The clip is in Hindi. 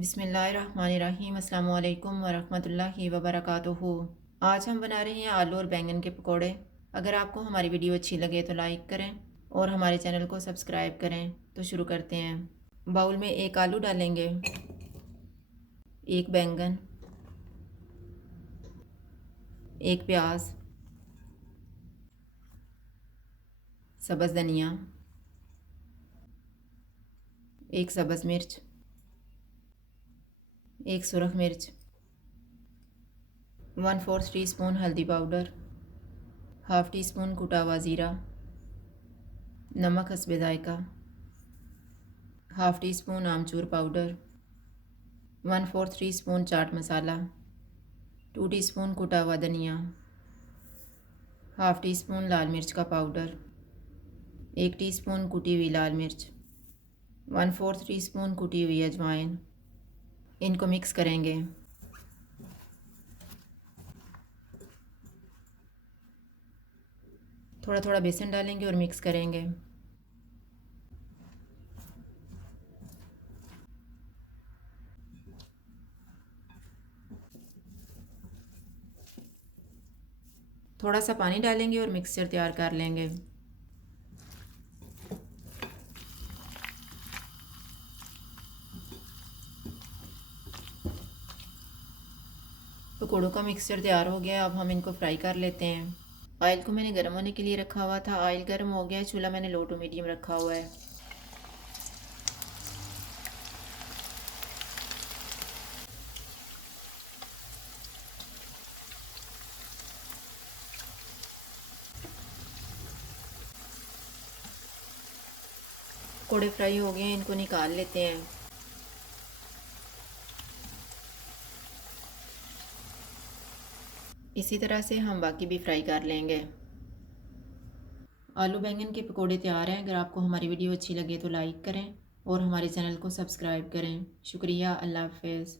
बिस्मिल्लाहिर्रहमानिर्रहीम अस्सलाम वालेकुम वरहमतुल्लाहि वबरकातुहू। आज हम बना रहे हैं आलू और बैंगन के पकोड़े। अगर आपको हमारी वीडियो अच्छी लगे तो लाइक करें और हमारे चैनल को सब्सक्राइब करें। तो शुरू करते हैं। बाउल में एक आलू डालेंगे, एक बैंगन, एक प्याज, सब्ज़ धनिया, एक सब्ज़ मिर्च, एक सुरख मिर्च, 1/4 टीस्पून हल्दी पाउडर, हाफ़ टी स्पून कुटा हुआ ज़ीरा, नमक हस्बे जायका, हाफ़ टी स्पून आमचूर powder, 1/4 teaspoon chaat masala, 2 teaspoon कुटा हुआ धनिया, हाफ़ टी स्पून लाल मिर्च का पाउडर, 1 टीस्पून कुटी हुई लाल मिर्च, 1/4 टीस्पून कुटी हुई अजवाइन। इनको मिक्स करेंगे। थोड़ा थोड़ा बेसन डालेंगे और मिक्स करेंगे। थोड़ा सा पानी डालेंगे और मिक्सचर तैयार कर लेंगे। पकौड़ों का मिक्सचर तैयार हो गया। अब हम इनको फ्राई कर लेते हैं। ऑयल को मैंने गर्म होने के लिए रखा हुआ था। ऑयल गर्म हो गया। चूल्हा मैंने लो टू मीडियम रखा हुआ है। पकौड़े फ्राई हो गए हैं, इनको निकाल लेते हैं। इसी तरह से हम बाकी भी फ्राई कर लेंगे। आलू बैंगन के पकोड़े तैयार हैं। अगर आपको हमारी वीडियो अच्छी लगे तो लाइक करें और हमारे चैनल को सब्सक्राइब करें। शुक्रिया। अल्लाह हाफ़िज़।